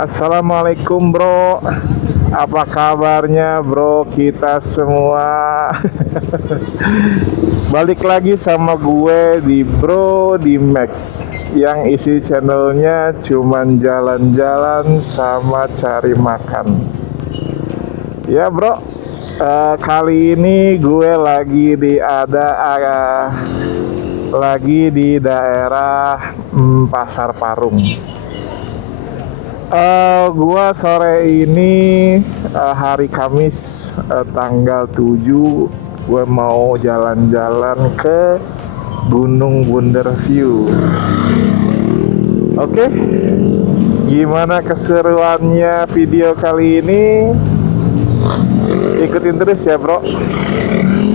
Assalamualaikum bro. Apa kabarnya bro kita semua? Balik lagi sama gue di Bro di Max, yang isi channelnya cuman jalan-jalan sama cari makan. Ya bro, kali ini gue lagi di daerah Pasar Parung. Gua sore ini hari Kamis, tanggal 7, gue mau jalan-jalan ke Gunung Bunder View. Oke, gimana keseruannya video kali ini? Ikutin terus ya bro.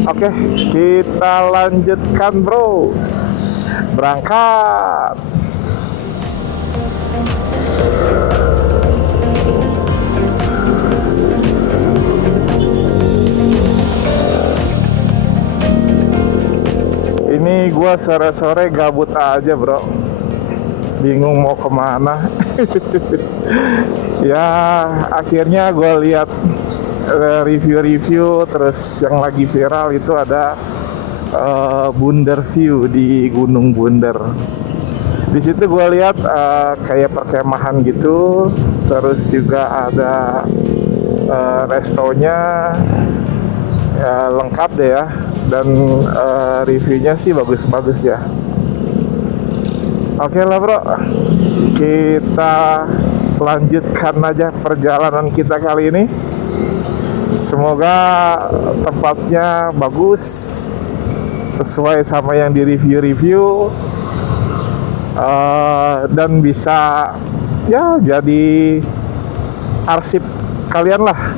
Oke, kita lanjutkan bro. Berangkat. Ini gue sore-sore gabut aja bro, bingung mau kemana. Ya akhirnya gue lihat review-review, terus yang lagi viral itu ada Bunder View di Gunung Bunder. Di situ gue lihat kayak perkemahan gitu, terus juga ada restonya, ya, lengkap deh ya. Dan reviewnya sih bagus-bagus ya. Oke lah bro, kita lanjutkan aja perjalanan kita kali ini. Semoga tempatnya bagus, sesuai sama yang di review-review, dan bisa ya jadi arsip kalian lah,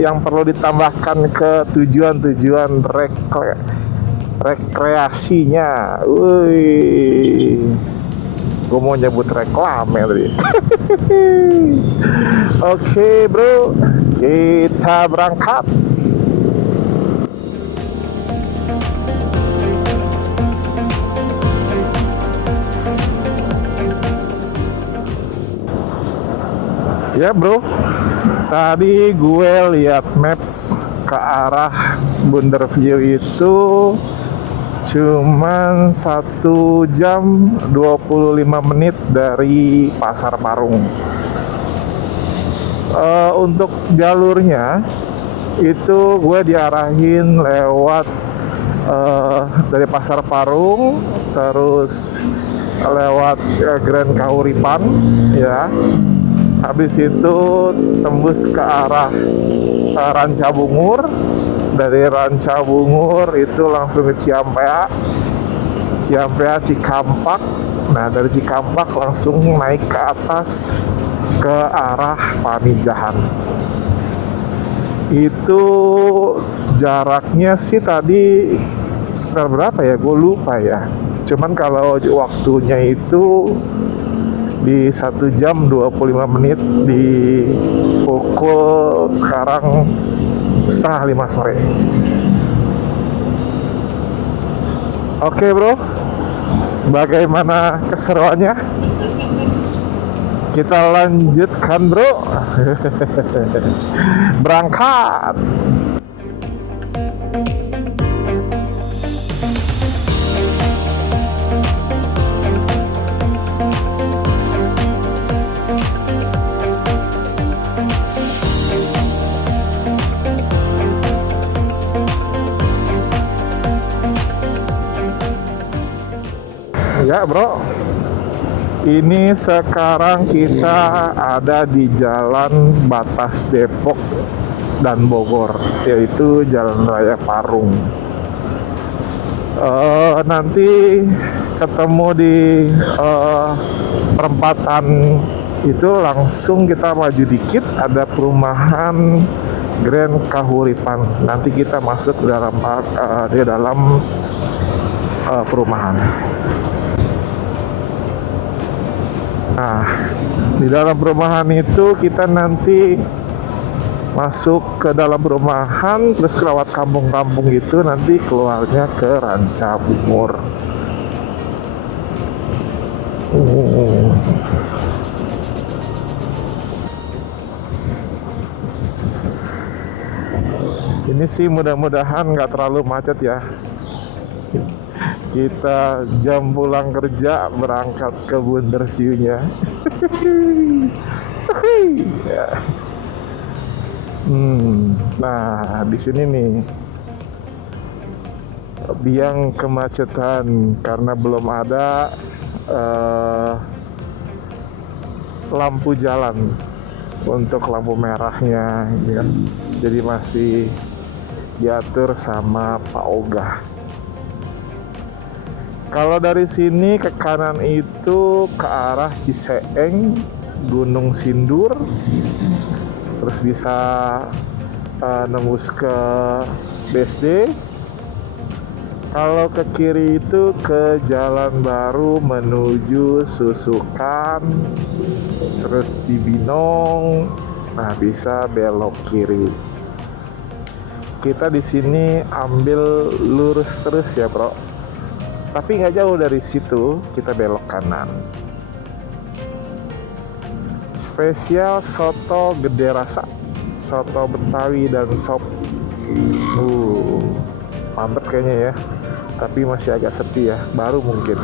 yang perlu ditambahkan ke tujuan-tujuan rekreasinya. Wih, gue mau nyebut reklame tadi. Oke bro, kita berangkat. Ya bro, tadi gue lihat maps ke arah Bunder View itu cuman 1 jam 25 menit dari Pasar Parung. Untuk jalurnya itu gue diarahin lewat dari Pasar Parung, terus lewat Grand Kahuripan ya. Habis itu tembus ke arah Ranca Bungur. Dari Ranca Bungur itu langsung ke Ciampea, Cikampak. Nah dari Cikampak langsung naik ke atas ke arah Pamijahan. Itu jaraknya sih tadi sekitar berapa ya, gue lupa ya. Cuman kalau waktunya itu di 1 jam 25 menit di pukul sekarang 4:30 sore. Oke bro, bagaimana keseruannya? Kita lanjutkan bro. Berangkat. Ya bro, ini sekarang kita ada di jalan batas Depok dan Bogor, yaitu Jalan Raya Parung. Nanti ketemu di perempatan itu, langsung kita maju dikit ada perumahan Grand Kahuripan. Nanti kita masuk di dalam perumahan. Nah, di dalam perumahan itu kita nanti masuk ke dalam perumahan, terus kelewat kampung-kampung gitu, nanti keluarnya ke Ranca Bungur. Ini sih mudah-mudahan nggak terlalu macet ya. Kita jam pulang kerja berangkat ke Wonderview-nya. Ya. Nah, di sini nih biang kemacetan karena belum ada lampu jalan untuk lampu merahnya, ya. Jadi masih diatur sama Pak Oga. Kalau dari sini ke kanan itu ke arah Ciseeng, Gunung Sindur, terus bisa nembus ke BSD. Kalau ke kiri itu ke Jalan Baru menuju Susukan, terus Cibinong. Nah, bisa belok kiri. Kita di sini ambil lurus terus ya, bro. Tapi nggak jauh dari situ, kita belok kanan. Spesial soto gede rasa, soto Betawi dan sop. Mantep kayaknya ya. Tapi masih agak sepi ya, baru mungkin.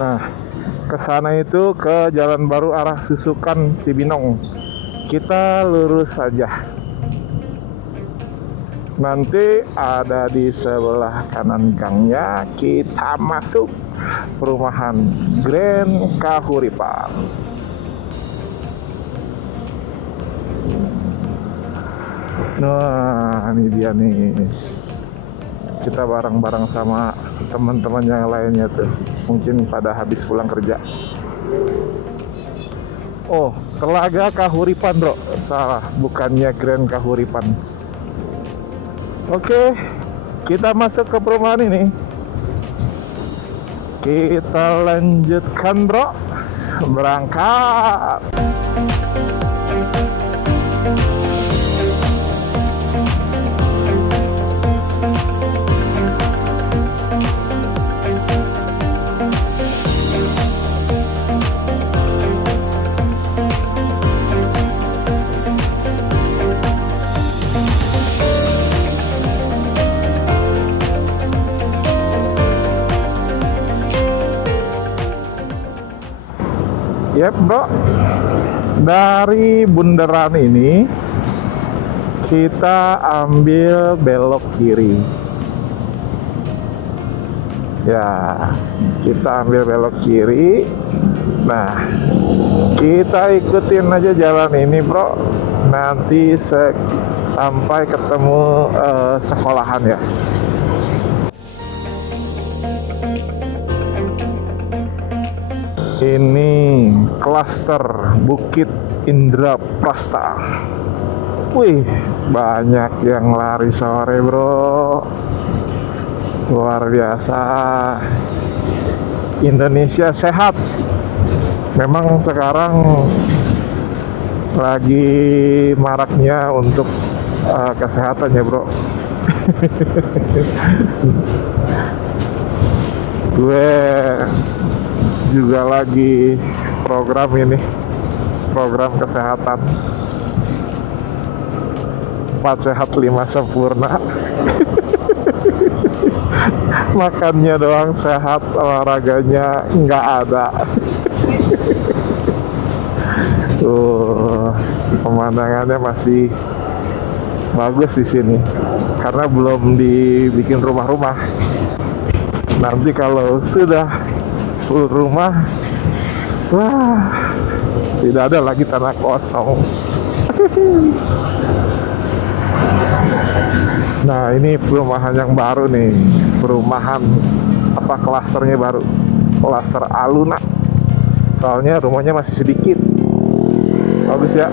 Nah, ke sana itu ke Jalan Baru arah Susukan Cibinong. Kita lurus saja. Nanti ada di sebelah kanan gangnya, kita masuk perumahan Grand Kahuripan. Nah, ini dia nih. Kita bareng-bareng sama teman-teman yang lainnya tuh. Mungkin pada habis pulang kerja. Oh, Telaga Kahuripan, bro. Salah, bukannya Grand Kahuripan. Oke, kita masuk ke perumahan ini. Kita lanjutkan, bro. Berangkat. Yep, bro. Dari bundaran ini kita ambil belok kiri. Ya, kita ambil belok kiri. Nah, kita ikutin aja jalan ini, bro. Nanti sampai ketemu sekolahan ya. Ini klaster Bukit Indraprasta. Wih, banyak yang lari sore, bro. Luar biasa. Indonesia sehat. Memang sekarang lagi maraknya untuk kesehatan ya, bro. Gue juga lagi program kesehatan 4 sehat 5 sempurna. Makannya doang sehat, olahraganya nggak ada. Pemandangannya masih bagus di sini karena belum dibikin rumah-rumah. Nanti kalau sudah full rumah, wah, tidak ada lagi tanah kosong. Nah, ini perumahan yang baru nih. Perumahan klasternya baru. Klaster Aluna. Soalnya rumahnya masih sedikit. Bagus ya.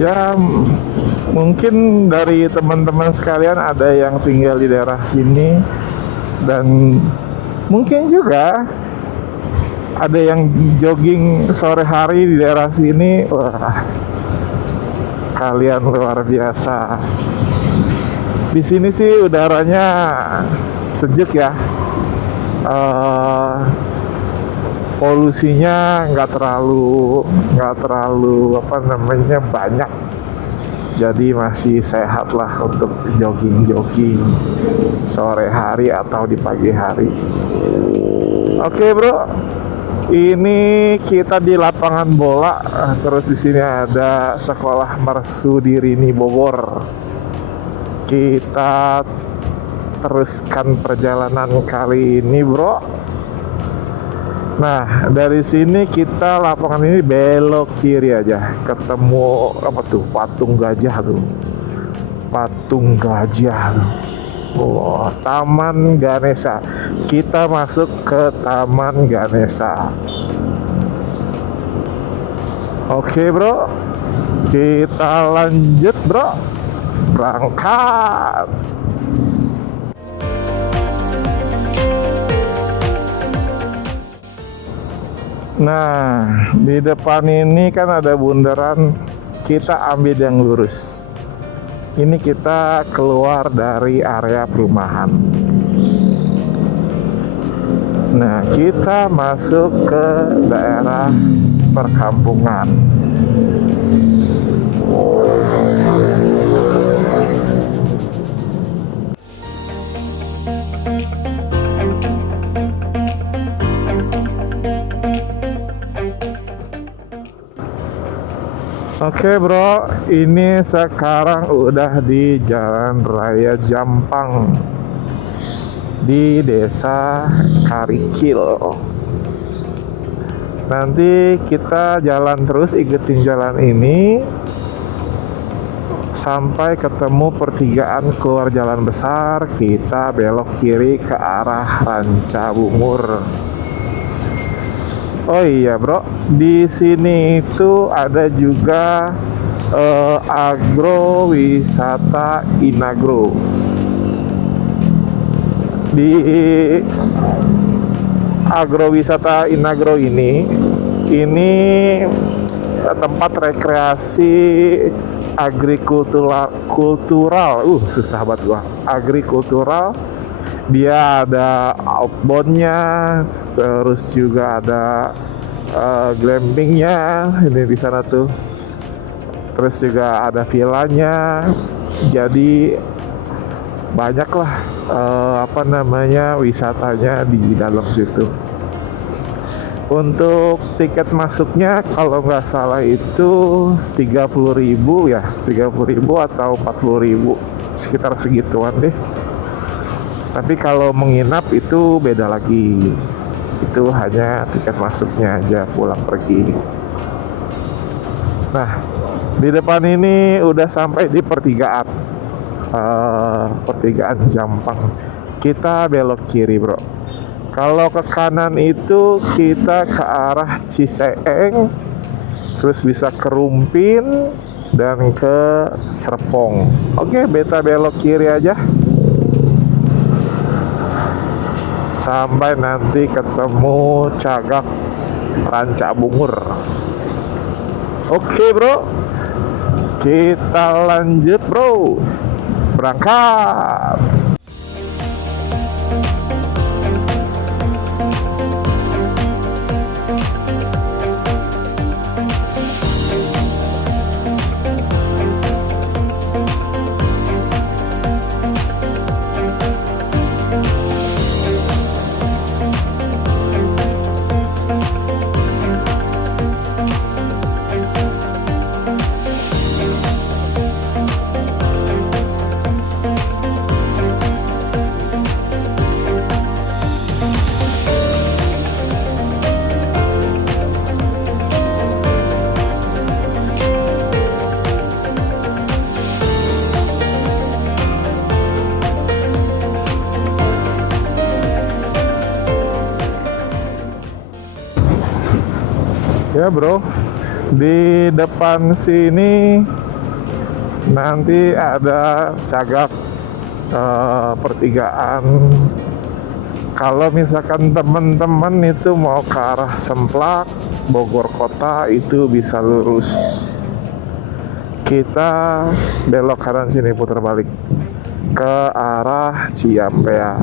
Ya, mungkin dari teman-teman sekalian ada yang tinggal di daerah sini, dan mungkin juga ada yang jogging sore hari di daerah sini. Wah, kalian luar biasa. Di sini sih udaranya sejuk ya. Polusinya nggak terlalu apa namanya banyak. Jadi masih sehat lah untuk jogging sore hari atau di pagi hari. Oke bro, ini kita di lapangan bola. Terus di sini ada sekolah Marsudirini Bogor. Kita teruskan perjalanan kali ini bro. Nah dari sini kita lapangan ini belok kiri aja, ketemu apa tuh, patung gajah tuh. Oh, Taman Ganesha. Kita masuk ke Taman Ganesha. Oke bro, kita lanjut bro, berangkat. Nah di depan ini kan ada bundaran, kita ambil yang lurus. Ini kita keluar dari area perumahan. Nah, kita masuk ke daerah perkampungan. Oke bro, ini sekarang udah di Jalan Raya Jampang di Desa Karikil. Nanti kita jalan terus, ikutin jalan ini sampai ketemu pertigaan keluar jalan besar. Kita belok kiri ke arah Ranca Bungur. Oh iya bro, di sini itu ada juga agrowisata Inagro. Di agrowisata Inagro ini tempat rekreasi agrikultural. Susah banget gua. Agrikultural. Dia ada outboundnya, terus juga ada glampingnya ini di sana tuh. Terus juga ada villanya. Jadi banyak lah wisatanya di dalam situ. Untuk tiket masuknya kalau nggak salah itu 30.000 ya, 30.000 atau 40.000, sekitar segituan deh. Tapi kalau menginap itu beda lagi. Itu hanya tiket masuknya aja, pulang pergi. Nah, di depan ini udah sampai di pertigaan. Pertigaan Jampang. Kita belok kiri, bro. Kalau ke kanan itu kita ke arah Ciseeng, terus bisa ke Rumpin dan ke Serpong. Oke, beta belok kiri aja. Sampai nanti ketemu Cagak Ranca Bungur. Oke bro, kita lanjut bro, berangkat. Ya bro, di depan sini nanti ada Cagak pertigaan Kalau misalkan teman-teman itu mau ke arah Semplak, Bogor Kota, itu bisa lurus. Kita belok kanan sini, putar balik ke arah Ciampea.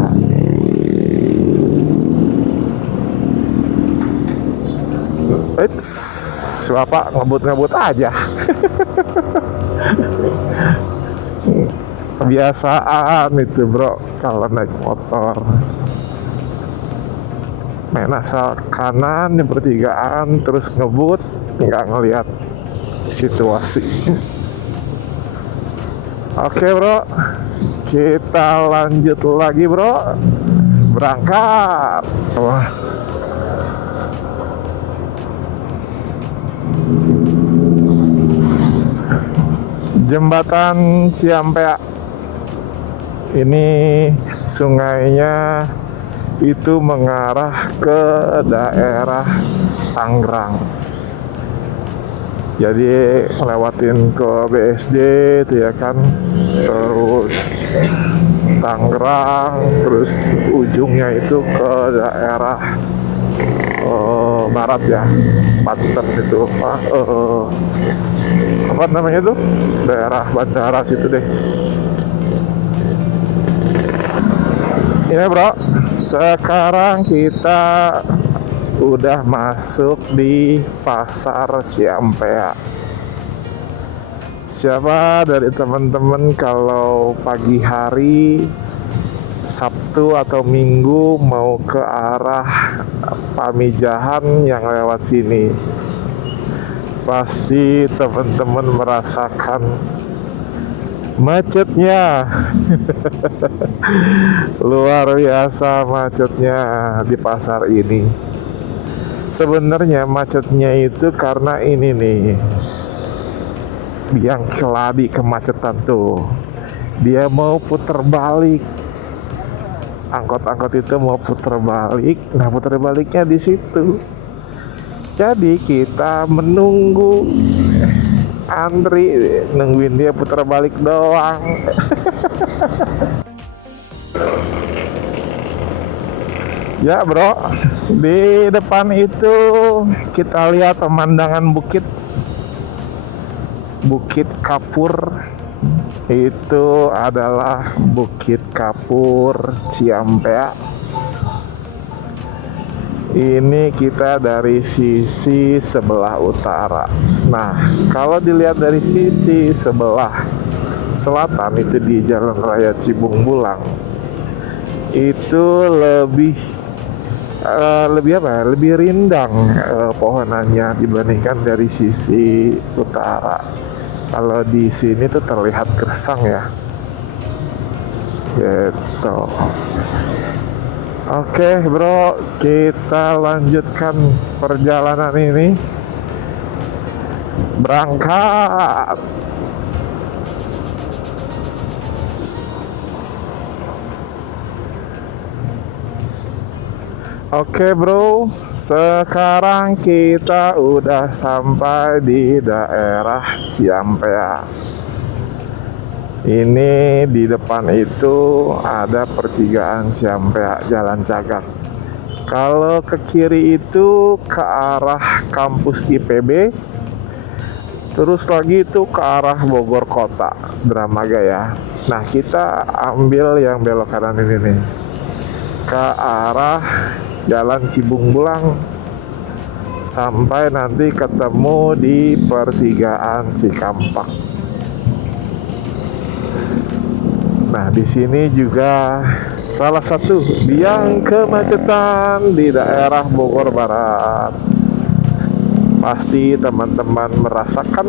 Eits, Bapak ngebut-ngebut aja. Kebiasaan itu bro, kalau naik motor main asal kanan di pertigaan terus ngebut, nggak ngelihat situasi. Oke bro, kita lanjut lagi bro, berangkat. Wah, jembatan Ciampea ini sungainya itu mengarah ke daerah Tangerang. Jadi lewatin ke BSD itu ya kan, terus Tangerang, terus ujungnya itu ke daerah barat ya, Banten itu apa namanya tuh, daerah bandara situ deh. Ya bro, sekarang kita udah masuk di pasar Ciampea. Siapa dari teman-teman kalau pagi hari Sabtu atau Minggu mau ke arah Pamijahan yang lewat sini, pasti teman-teman merasakan macetnya. Luar biasa macetnya di pasar ini. Sebenarnya macetnya itu karena ini nih, yang keladi kemacetan tuh, dia mau putar balik. Angkot-angkot itu mau putar balik, nah putar baliknya di situ. Jadi kita menunggu, antri, nungguin dia putar balik doang. Ya bro, di depan itu kita lihat pemandangan Bukit Kapur. Itu adalah Bukit Kapur Ciampea. Ini kita dari sisi sebelah utara. Nah, kalau dilihat dari sisi sebelah selatan itu di Jalan Raya Cibung Bulang, itu lebih apa ya? Lebih rindang pohonannya dibandingkan dari sisi utara. Kalau di sini tuh terlihat gersang ya. Gitu. Oke bro, kita lanjutkan perjalanan ini. Berangkat. Oke bro, sekarang kita udah sampai di daerah Ciampea. Ini di depan itu ada pertigaan Ciampea, Jalan Cagak. Kalau ke kiri itu ke arah kampus IPB, terus lagi itu ke arah Bogor Kota, Dramaga ya. Nah kita ambil yang belok kanan ini nih, ke arah Jalan Cibung Bulang sampai nanti ketemu di pertigaan Cikampak. Nah, di sini juga salah satu yang kemacetan di daerah Bogor Barat. Pasti teman-teman merasakan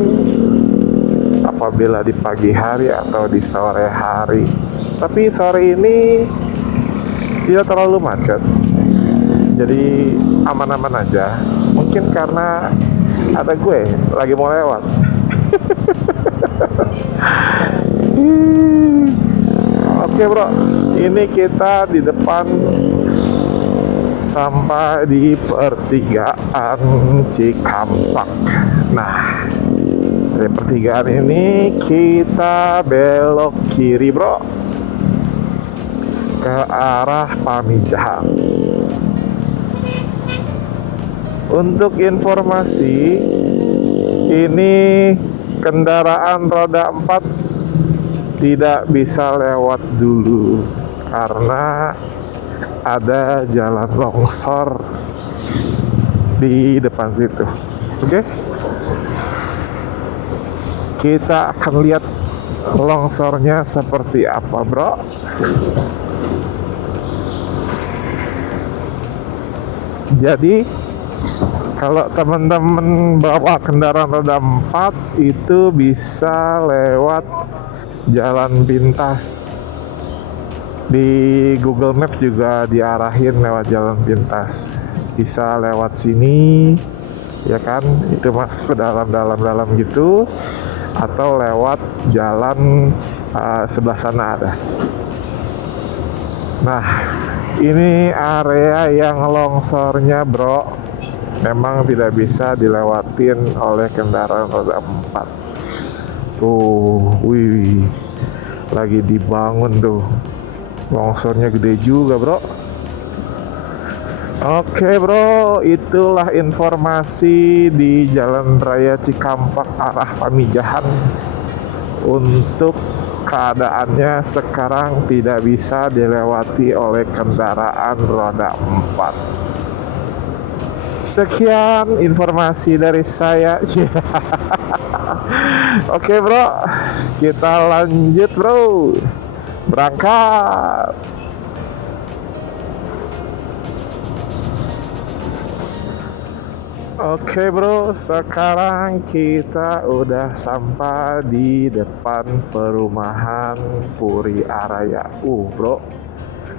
apabila di pagi hari atau di sore hari. Tapi sore ini tidak terlalu macet. Jadi aman-aman aja. Mungkin karena ada gue lagi mau lewat. Oke bro, ini kita di depan sampai di pertigaan Cikampak. Nah, dari pertigaan ini kita belok kiri bro. ke arah Pamijahan. Untuk informasi, ini kendaraan roda 4 tidak bisa lewat dulu karena ada jalan longsor di depan situ. Oke, kita akan lihat longsornya seperti apa, bro. Jadi kalau teman-teman bawa kendaraan roda 4 itu bisa lewat jalan pintas. Di Google Map juga diarahin lewat jalan pintas. Bisa lewat sini, ya kan? Itu masuk ke dalam gitu, atau lewat jalan sebelah sana ada. Nah, ini area yang longsornya, bro, memang tidak bisa dilewatin oleh kendaraan roda 4. Tuh, wih, lagi dibangun tuh. Longsornya gede juga, bro. Oke, bro, itulah informasi di Jalan Raya Cikampak arah Pamijahan. Untuk keadaannya sekarang tidak bisa dilewati oleh kendaraan roda 4. Sekian informasi dari saya. Oke, bro, kita lanjut, bro. Berangkat. Oke, bro, sekarang kita udah sampai di depan perumahan Puri Araya. Bro,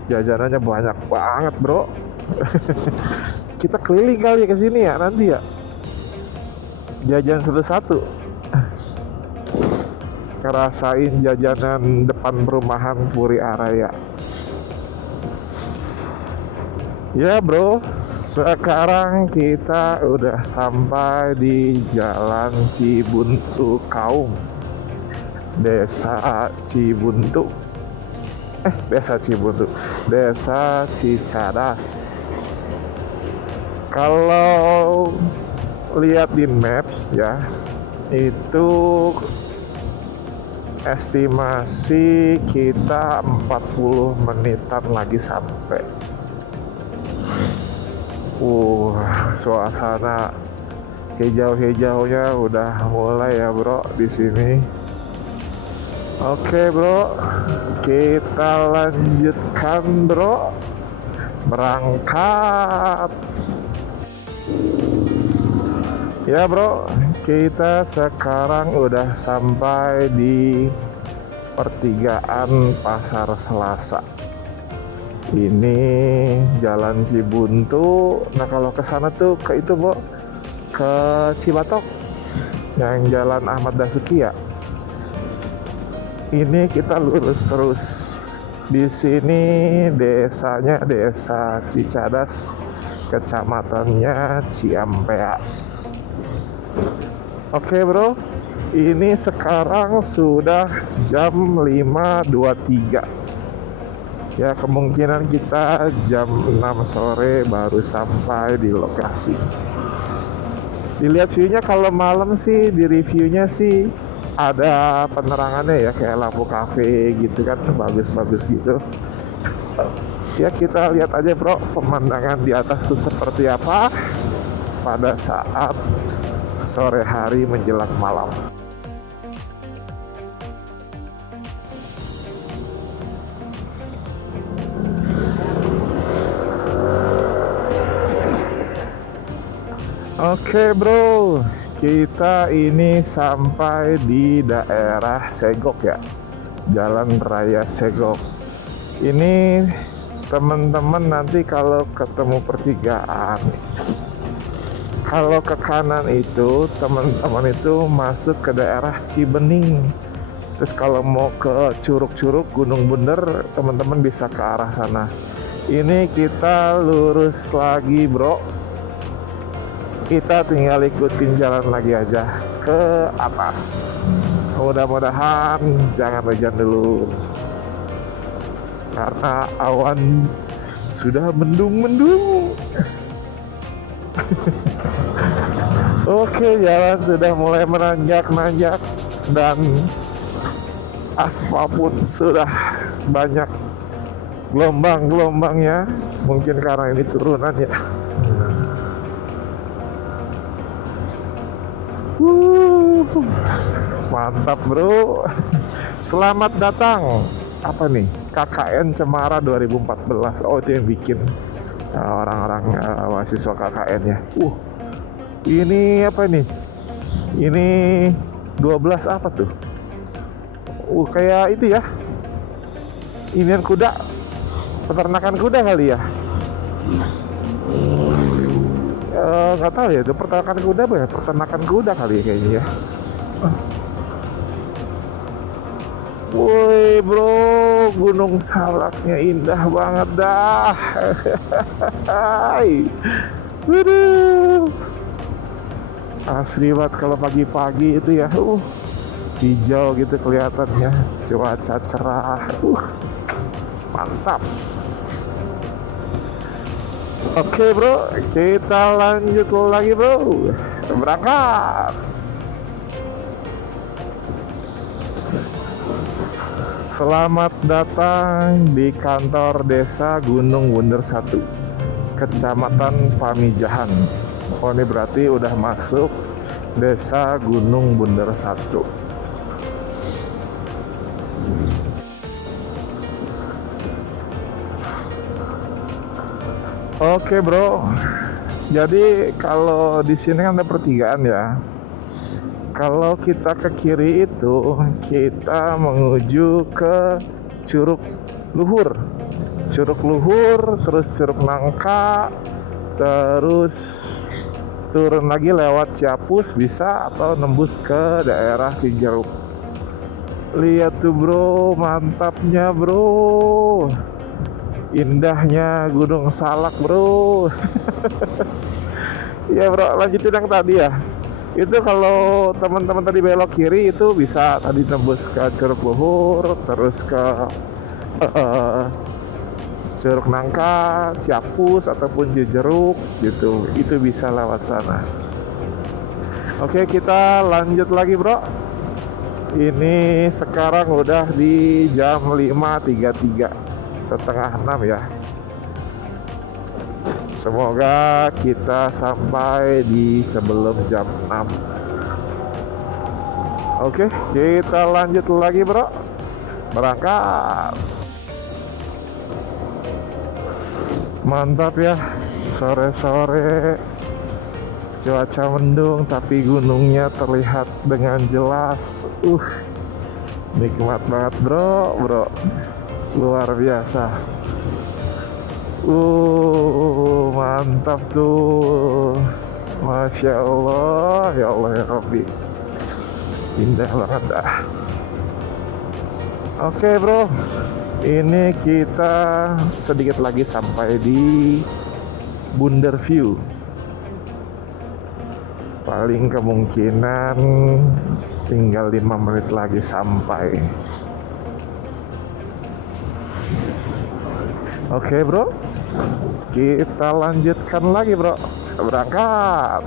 jajanannya banyak banget, bro. Kita keliling kali ke sini ya nanti ya. Jajan satu-satu. Ngerasain jajanan depan perumahan Puri Araya. Ya, bro, sekarang kita udah sampai di Jalan Cibuntu Kaum, Desa Cibuntu. Desa Cicadas. Kalau lihat di maps ya, itu estimasi kita 40 menitan lagi sampai. Suasana hijau-hijaunya udah mulai ya, bro, di sini. Oke, bro, kita lanjutkan, bro. Berangkat. Ya, bro, kita sekarang udah sampai di pertigaan Pasar Selasa. Ini Jalan Cibuntu. Nah, kalau ke sana tuh ke itu, bro, ke Cibatok, yang Jalan Ahmad Dasuki ya. Ini kita lurus terus. Di sini desanya Desa Cicadas, kecamatannya Ciampea. Oke, bro, ini sekarang sudah jam 5.23. Ya, kemungkinan kita jam 6 sore baru sampai di lokasi. Dilihat view-nya, kalau malam sih di reviewnya sih ada penerangannya ya, kayak lampu kafe gitu kan, bagus-bagus gitu. Ya, kita lihat aja, bro, pemandangan di atas tuh seperti apa pada saat sore hari menjelang malam. Oke, bro, kita ini sampai di daerah Segok ya, Jalan Raya Segok. Ini teman-teman nanti kalau ketemu pertigaan, kalau ke kanan itu teman-teman itu masuk ke daerah Cibening. Terus kalau mau ke Curug-Curug Gunung Bunder, teman-teman bisa ke arah sana. Ini kita lurus lagi, bro. Kita tinggal ikutin jalan lagi aja ke atas. Mudah-mudahan jangan hujan dulu. karena awan sudah mendung-mendung. Oke, jalan sudah mulai menanjak-nanjak dan aspal pun sudah banyak gelombang-gelombangnya. Mungkin karena ini turunan ya. Mantap bro. Selamat datang. Apa nih? KKN Cemara 2014. Oh, itu yang bikin orang-orang mahasiswa KKN ya. Ini apa nih? Ini 12 apa tuh? Kayak itu ya. Inian kuda. Peternakan kuda kali ya. Nggak tahu ya, itu peternakan kuda apa ya? Peternakan kuda kali ya kayaknya ya. Woi bro, Gunung Salaknya indah banget dah. Waduh, asri banget kalau pagi-pagi itu ya. Hijau gitu kelihatannya, cuaca cerah. Mantap. Oke bro, kita lanjut lagi bro. Berangkat. Selamat datang di kantor Desa Gunung Bunder 1, Kecamatan Pamijahan. Oh, ini berarti udah masuk Desa Gunung Bunder 1. Oke bro, jadi kalau di sini kan ada pertigaan ya. Kalau kita ke kiri itu kita menuju ke Curug Luhur, terus Curug Nangka, terus turun lagi lewat Ciapus bisa, atau nembus ke daerah Cijeruk. Lihat tuh bro, mantapnya bro. Indahnya Gunung Salak bro. Ya bro, lanjutin yang tadi ya. Itu kalau teman-teman tadi belok kiri itu bisa tadi tembus ke Curug Luhur, terus ke Curug Nangka, Ciapus ataupun Cijeruk gitu. Itu bisa lewat sana. Oke, kita lanjut lagi bro. Ini sekarang udah di jam 5.33, setengah 6 ya. Semoga kita sampai di sebelum jam 6. Oke, kita lanjut lagi bro. Berangkat. Mantap ya, sore-sore cuaca mendung tapi gunungnya terlihat dengan jelas. Nikmat banget bro. Luar biasa. Mantap tuh. Masya Allah, ya Allah ya Rabbi. Indah banget dah. Oke bro, ini kita sedikit lagi sampai di Bunder View. Paling kemungkinan tinggal 5 menit lagi sampai. Oke bro, kita lanjutkan lagi bro. Berangkat.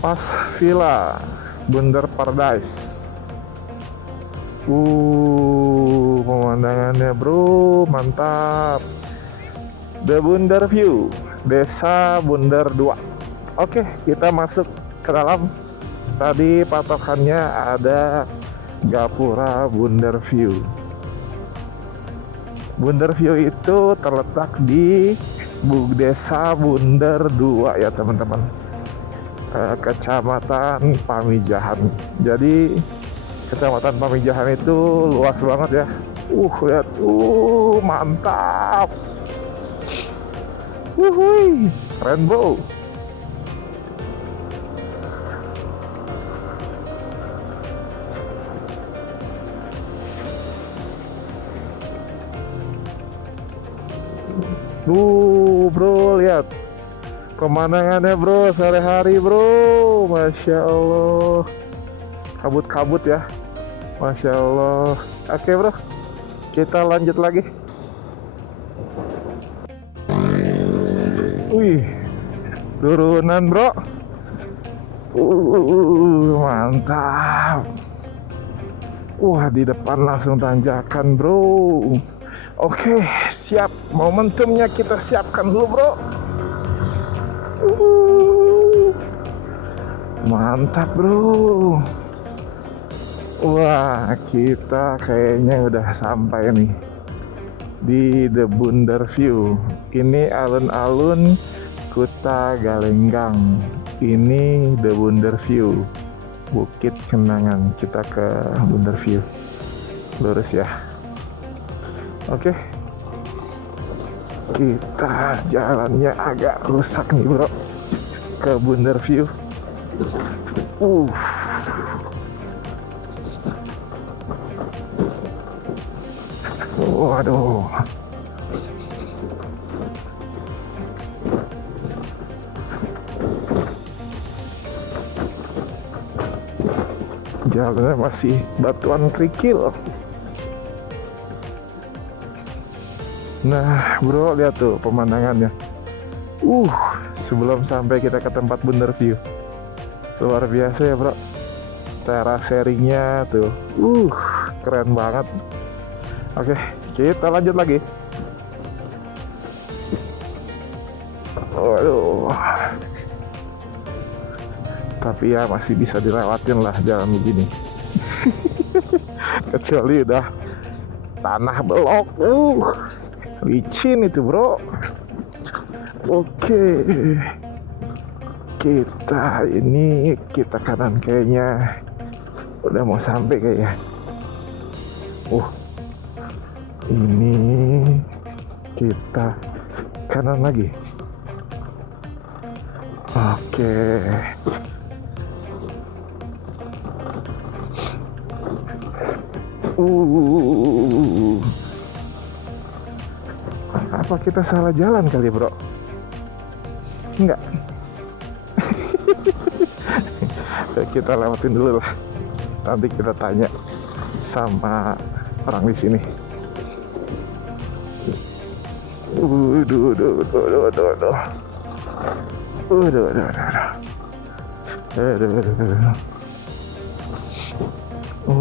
Pas Villa Bunder Paradise. Pemandangannya bro, mantap. The Bunder View, Desa Bunder 2. Oke, kita masuk ke dalam. Tadi patokannya ada Gapura Bunder View. Bunder View itu terletak di Desa Bunder 2 ya teman-teman, Kecamatan Pamijahan. Jadi Kecamatan Pamijahan itu luas banget ya. Lihat, mantap. Rainbow. Bro, lihat pemandangannya bro, sore hari bro, masya Allah, kabut-kabut ya, masya Allah. Oke bro, kita lanjut lagi. Wih, turunan bro, mantap. Wah, di depan langsung tanjakan bro. Oke, siap, momentumnya kita siapkan dulu bro. Mantap bro. Wah, kita kayaknya udah sampai nih di The Bundar View. Ini alun-alun Kuta Galenggang. Ini The Bundar View, Bukit Kenangan. Kita ke Bundar View, lurus ya. Oke, kita jalannya agak rusak nih bro, ke Bundar View. Waduh. Jalannya masih batuan kerikil. Nah bro, lihat tuh pemandangannya. Sebelum sampai kita ke tempat Bundar View, luar biasa ya bro. Terasering-nya tuh, keren banget. Oke, kita lanjut lagi. Waduh, tapi ya masih bisa dilewatin lah jalan begini. Kecuali udah tanah belok, licin itu bro. Oke, kita kanan kayaknya udah mau sampai kayaknya. Ini kita kanan lagi. Oke. Apa kita salah jalan kali bro? Enggak. Kita lewatin dulu lah. Nanti kita tanya sama orang di sini. Oh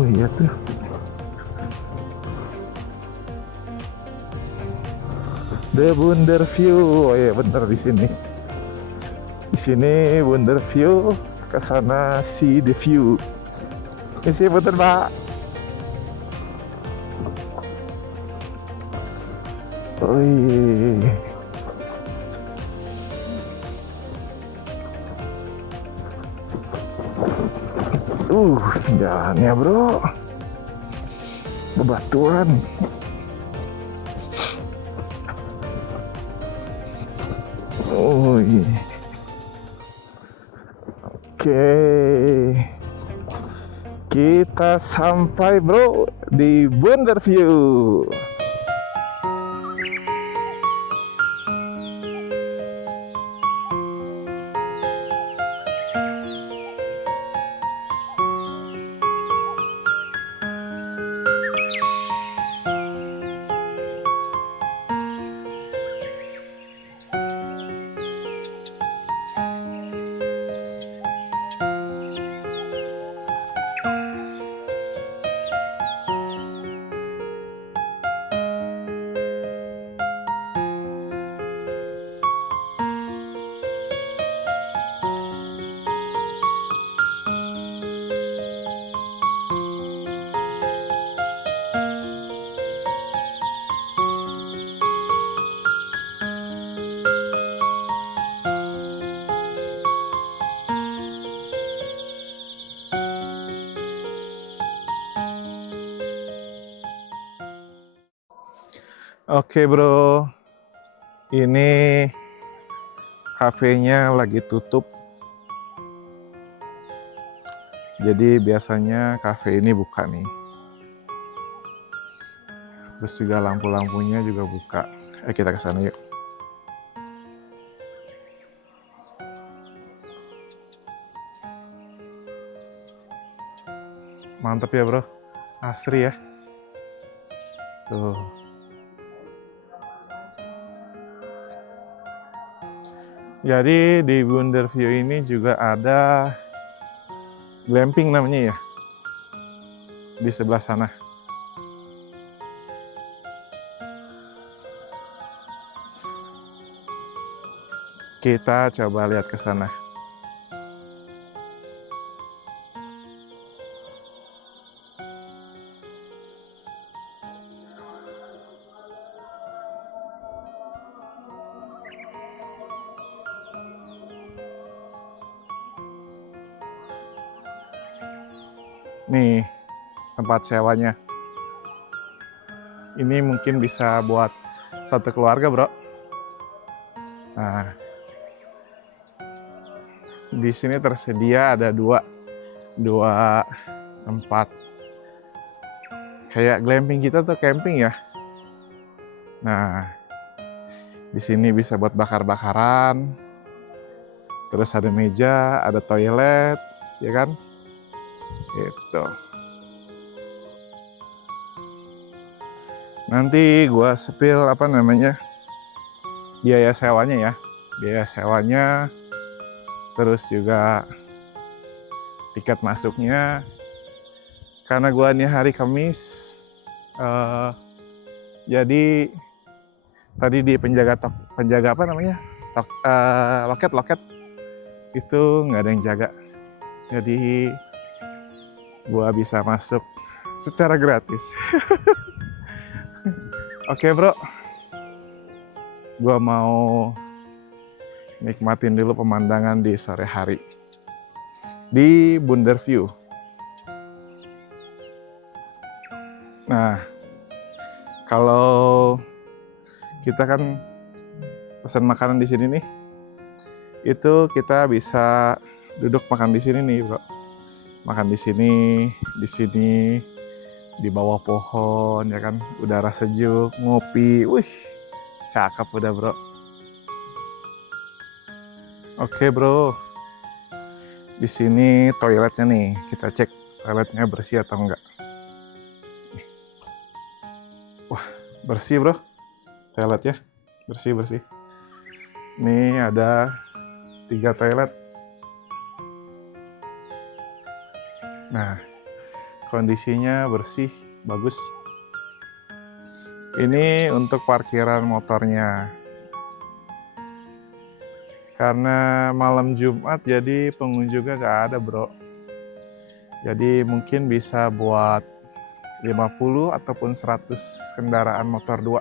iya tuh. The Bundar View. Oh iya bener di sini. Di sini Bundar View, ke sana See the View. Ini sih bener Pak. Oh iya. Jalannya bro, bebatuan. Oh iya. Oke, kita sampai bro di Bundar View. Oke bro, ini kafenya lagi tutup. Jadi biasanya kafe ini buka nih. Terus juga lampu-lampunya juga buka. Kita ke sana yuk. Mantap ya bro, asri ya. Tuh. Jadi di Wonderview ini juga ada glamping namanya ya, di sebelah sana. Kita coba lihat ke sana. Nih tempat sewanya. Ini mungkin bisa buat satu keluarga bro. Nah, di sini tersedia ada dua tempat. Kayak glamping kita tuh camping ya. Nah, di sini bisa buat bakar-bakaran. Terus ada meja, ada toilet, ya kan? Gitu. Nanti gua spill apa namanya biaya sewanya ya, terus juga tiket masuknya. Karena gua nih hari Kamis, jadi tadi di penjaga apa namanya loket itu nggak ada yang jaga, jadi gua bisa masuk secara gratis. Oke bro, gua mau nikmatin dulu pemandangan di sore hari di Wonderview. Nah, kalau kita kan pesan makanan di sini nih, itu kita bisa duduk makan di sini nih bro. Makan di sini, di bawah pohon ya kan, udara sejuk, ngopi, wih, cakep udah bro. Oke bro, di sini toiletnya nih, kita cek toiletnya bersih atau enggak. Wah, bersih bro, toiletnya bersih. Ini ada 3 toilet. Nah, kondisinya bersih, bagus. Ini untuk parkiran motornya. Karena malam Jumat jadi pengunjungnya nggak ada bro. Jadi mungkin bisa buat 50 ataupun 100 kendaraan motor 2.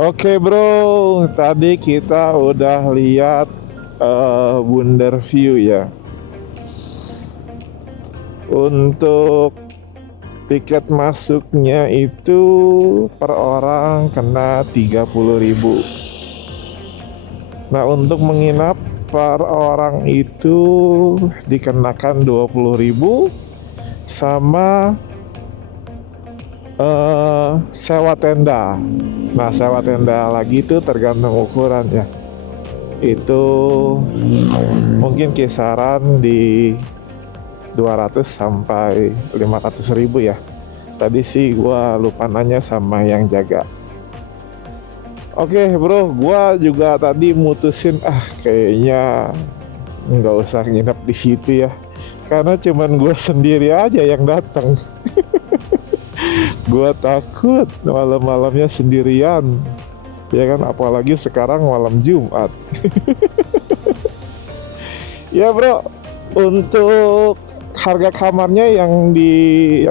Oke bro, tadi kita udah lihat Wonderview ya. Untuk tiket masuknya itu per orang kena 30.000. Nah, untuk menginap per orang itu dikenakan 20.000 sama sewa tenda. Nah, sewa tenda lagi itu tergantung ukuran ya. Itu mungkin kisaran di 200 sampai 500.000 ya. Tadi sih gua lupa nanya sama yang jaga. Oke bro, gua juga tadi mutusin kayaknya nggak usah nginep di situ ya, karena cuman gua sendiri aja yang datang. Gua takut malam-malamnya sendirian, ya kan, apalagi sekarang malam Jumat. Ya bro, untuk harga kamarnya yang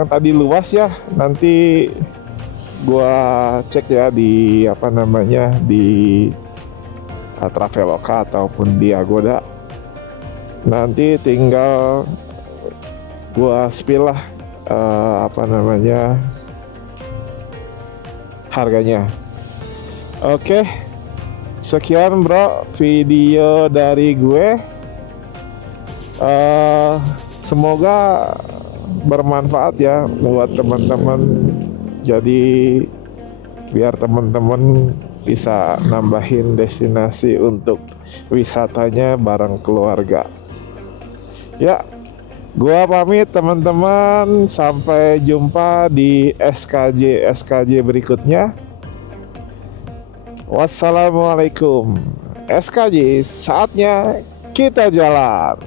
tadi luas ya, nanti gua cek ya di di Traveloka ataupun di Agoda. Nanti tinggal gua spill lah harganya. Oke, sekian bro video dari gue. Semoga bermanfaat ya buat teman-teman. Jadi biar teman-teman bisa nambahin destinasi untuk wisatanya bareng keluarga. Ya, gua pamit teman-teman, sampai jumpa di SKJ berikutnya. Wassalamualaikum. SKJ, saatnya kita jalan.